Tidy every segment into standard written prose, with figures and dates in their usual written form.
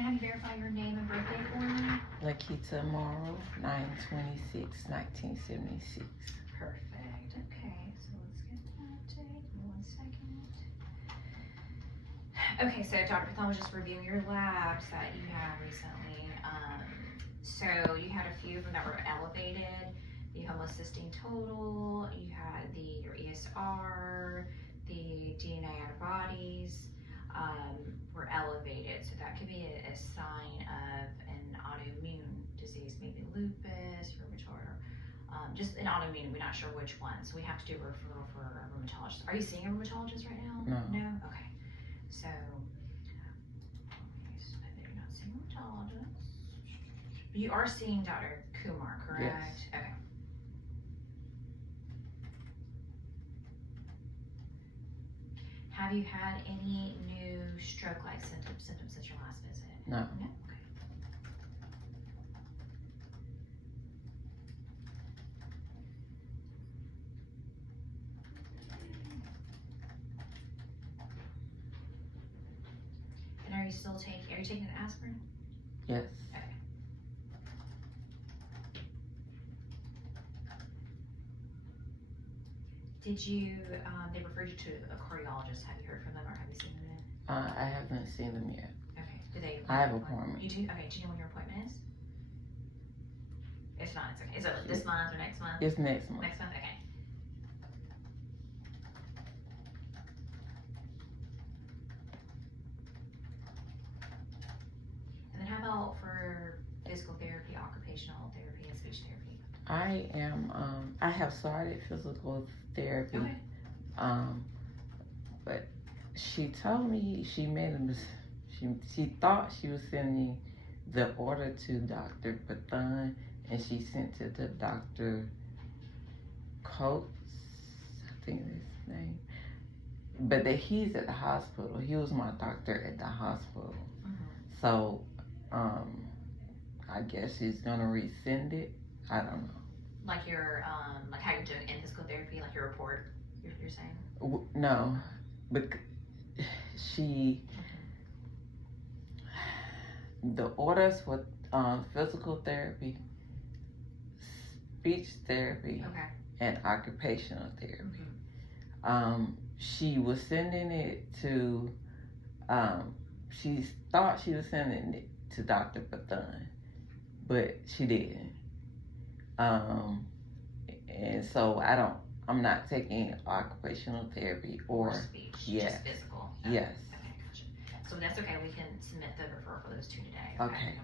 Can I have you verify your name and birthday for me? Lakita Morrow, 9/26/1976. Perfect. Okay, so let's get that date. Give me 1 second. Okay, so Dr. Patel was just reviewing your labs that you had recently. So you had a few of them that were elevated. The homocysteine total, you had your ESR, the DNA antibodies were elevated. So that could be a sign of an autoimmune disease, maybe lupus, rheumatoid, just an autoimmune. We're not sure which one. So we have to do a referral for a rheumatologist. Are you seeing a rheumatologist right now? No. No? Okay. So, I bet you're not seeing a rheumatologist. You are seeing Dr. Kumar, correct? Yes. Okay. Have you had any new stroke-like symptoms since your last visit? No. No? Okay. And are you taking an aspirin? Yes. Okay. Did you, they referred you to a cardiologist. Have you heard from them or have you seen them yet? I haven't seen them yet. Okay. Do they? I have an appointment. You do? Okay. Do you know when your appointment is? If not, it's okay. Is it this month or next month? It's next month. Next month? Okay. And then how about for physical therapy, occupational therapy, and speech therapy? I have started physical therapy. Okay. But she told me she made a mistake. She thought she was sending the order to Dr. Pathan, and she sent it to Dr. Coates, I think that's his name. But he's at the hospital. He was my doctor at the hospital. Mm-hmm. So, I guess she's gonna resend it. I don't know. Like your, like how you're doing in physical therapy, like your report, you're saying? No, but the orders for physical therapy, speech therapy, Okay. and occupational therapy. Mm-hmm. She was sending it to, she thought she was sending it to Dr. Pathan, but she didn't. And so I'm not taking occupational therapy or speech, yes. just physical. Yes. Okay, gotcha. So that's okay. We can submit the referral for those two today. Okay.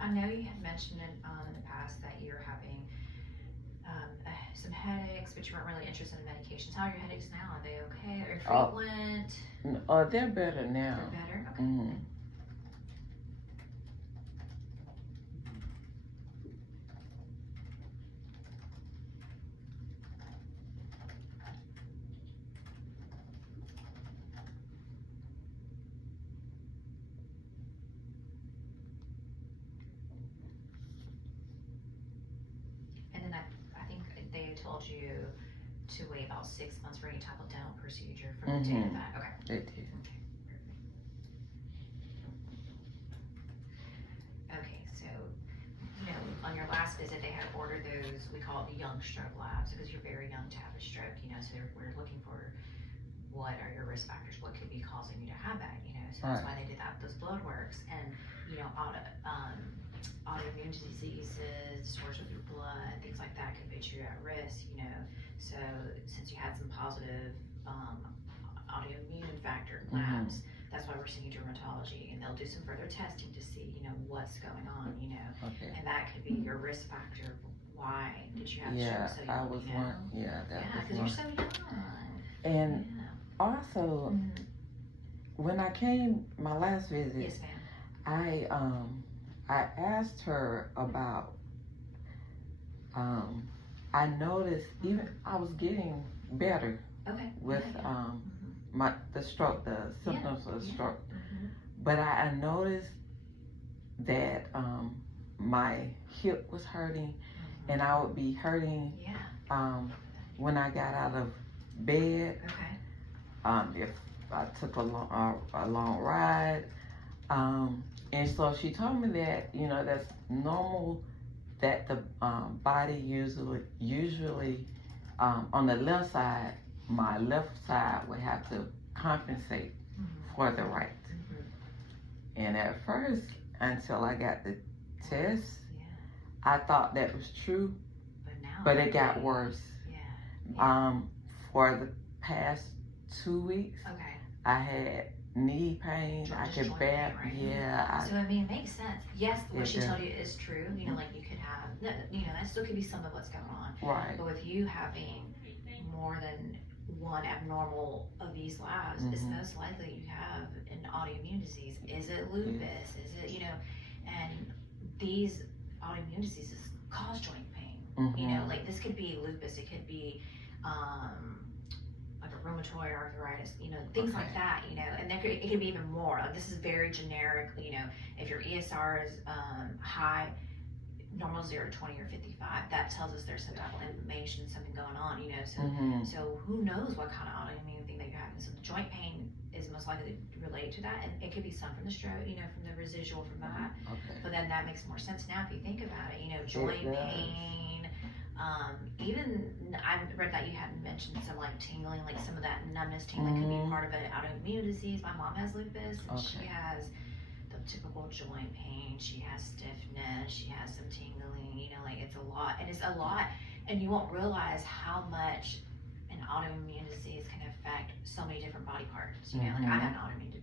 I know you had mentioned in the past that you're having some headaches, but you weren't really interested in medications. How are your headaches now? Are they okay? Are they frequent? They're better now. They're better? Okay. Mm-hmm. And then I think they told you to wait about 6 months for any type of dental procedure from the date of that. Okay. They did. Okay, so, on your last visit, they had ordered those, we call it the young stroke labs, because you're very young to have a stroke, so we're looking for what are your risk factors, what could be causing you to have that, so that's why they did that, those blood works, and, autoimmune diseases, disorders of your blood, things like that could put you at risk, so since you had some positive, autoimmune factor labs, that's why we're seeing dermatology, and they'll do some further testing to see, what's going on, Okay. and that could be your risk factor. Why did you have Yeah, stroke so I young? was one. Yeah, that was because one. you're so young. And also, when I came my last visit, Yes, ma'am. I asked her about. I noticed even I was getting better Okay. with the stroke, the symptoms of the stroke. Mm-hmm. But I noticed that my hip was hurting and I would be hurting. Yeah. When I got out of bed. Okay. If I took a long ride. And so she told me that, you know, that's normal, that the body usually on the left side, my left side would have to compensate for the right. And at first, until I got the test, I thought that was true, but it got worse. For the past 2 weeks, I had knee pain. I could bear, right? So I mean, it makes sense. Yes, what she told you is true. You know, like you could have, you know, that still could be some of what's going on. Right. But with you having more than one abnormal of these labs, it's most likely you have an autoimmune disease. Is it lupus? Is it, you know, and these autoimmune diseases cause joint pain. You know, like this could be lupus. It could be like a rheumatoid arthritis, you know, things like that, you know, and it could be even more. Like this is very generic, you know, if your ESR is high, normal 0 to 20 or 55, that tells us there's some type of inflammation, something going on, you know, so who knows what kind of autoimmune thing that you're having. So the joint pain is most likely related to that, and it could be some from the stroke, you know, from the residual from that. But then that makes more sense now if you think about it, you know, joint pain. Even I read that you had mentioned some like tingling, like some of that numbness tingling could be part of an autoimmune disease. My mom has lupus, and she has the typical joint pain. She has stiffness. She has some tingling. You know, like it's a lot, and you won't realize how much an autoimmune disease can affect so many different body parts. You know, like I have an autoimmune,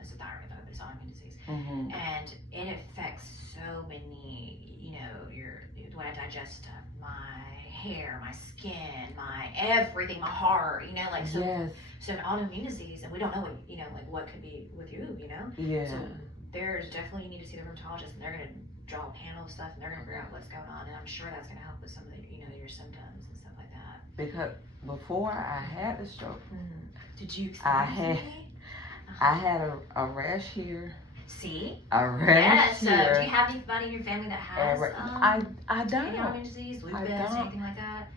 it's a thyroid, but it's autoimmune disease, and it affects so many. You know, the way I digest stuff, my hair, my skin, my everything, my heart, you know, like so an autoimmune disease, and we don't know what, you know, like what could be with you, you know? So there's definitely, you need to see the rheumatologist, and they're gonna draw a panel of stuff, and they're gonna figure out what's going on, and I'm sure that's gonna help with some of the, you know, your symptoms and stuff like that. Because before I had the stroke, did you I had a rash here. See? A rash here. So do you have anybody in your family that has I don't. Any autoimmune disease, lupus, anything like that?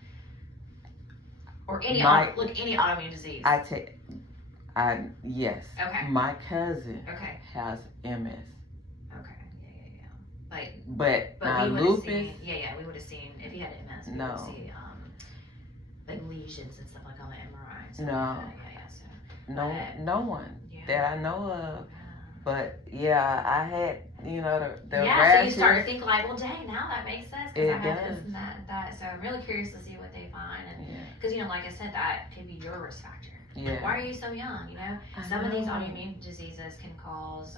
Or any any autoimmune disease? Yes. Okay. My cousin has MS. Okay. But we lupus. We would have seen if he had MS. We would see like lesions and stuff like on the MRI. No one that I know of. But I had, you know, the rashes. So you start to think like, well, dang, now that makes sense because I had this and that. So I'm really curious to see what they find, and because you know, like I said, that could be your risk factor. Why are you so young? You know, some of these autoimmune diseases can cause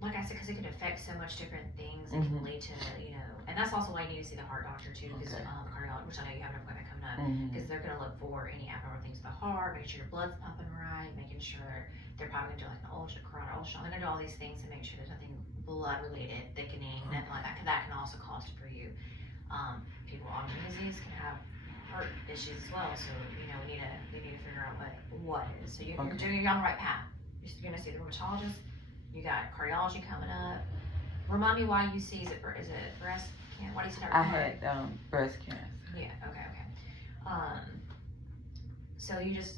like I said, because it can affect so much different things. It can lead to, you know, and that's also why you need to see the heart doctor too, because the cardiologist, which I know you have an appointment coming up, because they're going to look for any abnormal things with the heart, making sure your blood's pumping right, making sure they're probably going to do like an carotid ultrasound. They're going to do all these things to make sure there's nothing blood related, thickening, nothing like that, because that can also cause it for you. People with autoimmune disease can have heart issues as well, so you know we need to figure out what is. So you're on the right path. You're going to see the rheumatologist. You got cardiology coming up. Remind me why you see, is it breast cancer? Why do you see that? I had breast cancer. Yeah, okay. So you just,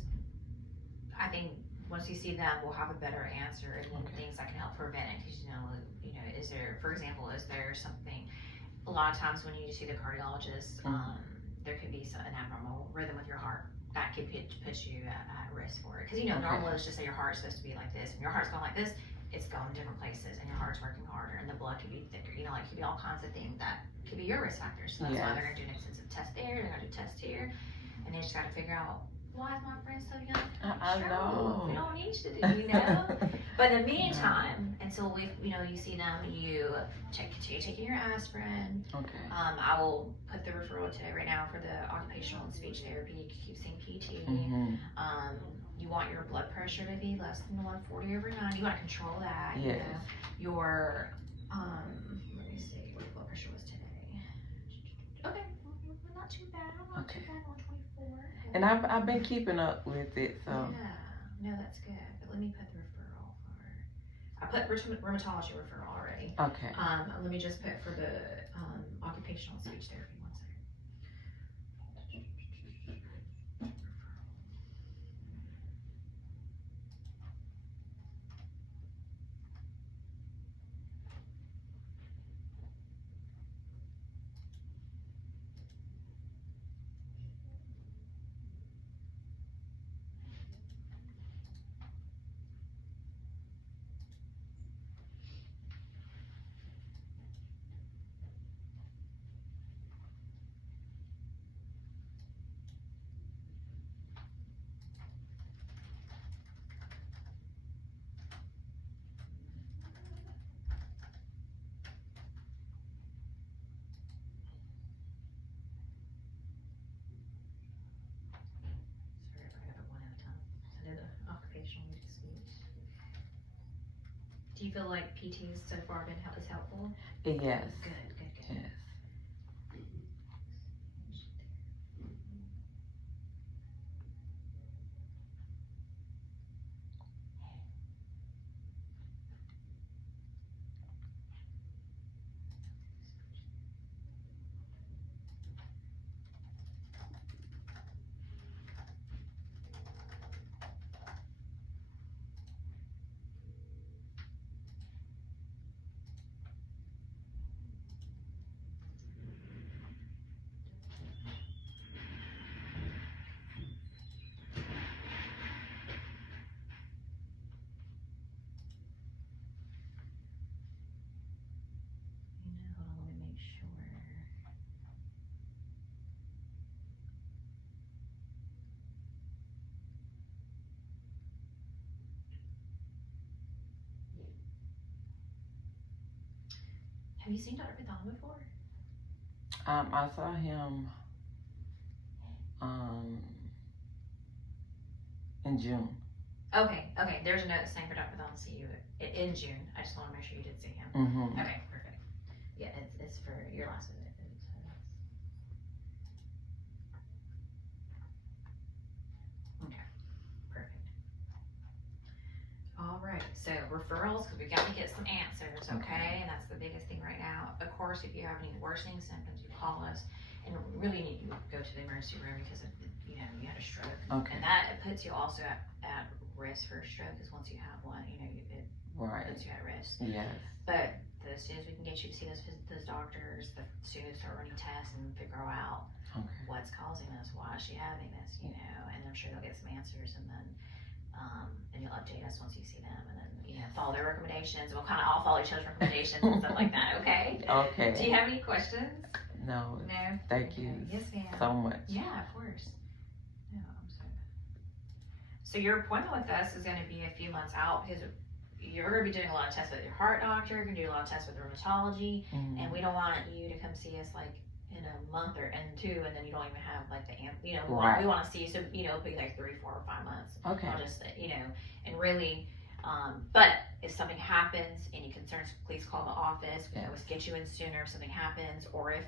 I think once you see them, we'll have a better answer and things that can help prevent it. Because you know, is there, for example, is there something, a lot of times when you see the cardiologist, there could be an abnormal rhythm with your heart. That could put you at risk for it. Because you know, normal is just say your heart's supposed to be like this, and your heart's going like this, it's going different places, and your heart's working harder, and the blood could be thicker. You know, like it could be all kinds of things that could be your risk factors. So that's why they're going to do an extensive test there. They're going to do tests here, and they just got to figure out, why is my friend so young? I know. We don't need to do, you know. But in the meantime, until you see them, you continue taking your aspirin. Okay. I will put the referral today right now for the occupational and speech therapy. You keep seeing PT. You want your blood pressure to be less than 140 over 90. You want to control that. Yes. You know? Your let me see what your blood pressure was today. Okay, not too bad. Not too bad. 124. And I've been keeping up with it, so. Yeah, no, that's good. But let me put the referral for. I put rheumatology referral already. Okay. Let me just put for the occupational speech therapy. One second. Sorry, I got one at a time. I did the occupational speech. Do you feel like PT so far is helpful? Yes. Good. Yes. Hold on, let me make sure. Have you seen Dr. Python before? I saw him in June. Okay. There's a note saying for Dr. Python to see you in June. I just want to make sure you did see him. Mm-hmm. Okay, perfect. Yeah, it's for your last visit. Okay, perfect. All right, so referrals, because we got to get some answers, okay? And that's the biggest thing right now. Of course, if you have any worsening symptoms, you call us, and really need to go to the emergency room because you had a stroke. Okay. And that puts you also at risk for a stroke, because once you have one, it Right. puts you at risk. Yes. But as soon as we can get you to see those doctors, the students start running tests and figure out what's causing this, why is she having this, and I'm sure they'll get some answers, and then you'll update us once you see them, and then follow their recommendations, and we'll kind of all follow each other's recommendations and stuff like that. Okay. Okay. Do you have any questions? No. No. Thank you. Yes, ma'am. So much. Yeah, of course. No, I'm sorry. So your appointment with us is going to be a few months out, because you're going to be doing a lot of tests with your heart doctor. You're going to do a lot of tests with rheumatology, and we don't want you to come see us like in a month or two, and then you don't even have like we want to see you, so it'll be like 3, 4, or 5 months. Okay. I'll just and really, but if something happens, any concerns, please call the office. We always get you in sooner if something happens, or if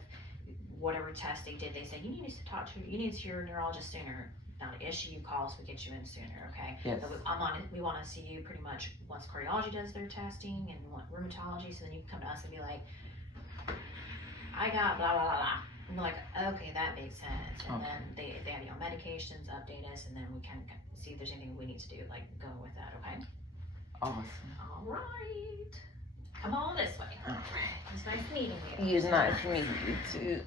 whatever test they did, they say you need to see your neurologist sooner. Not an issue, you call us, we get you in sooner, okay? Yes. So we want to see you pretty much once cardiology does their testing, and rheumatology, so then you can come to us and be like, I got blah, blah, blah, blah. And we're like, okay, that makes sense. And then if they have you on medications, update us, and then we can see if there's anything we need to do, like go with that, okay? Awesome. All right. Come on this way. All right. It's nice meeting you. It's nice meeting you too.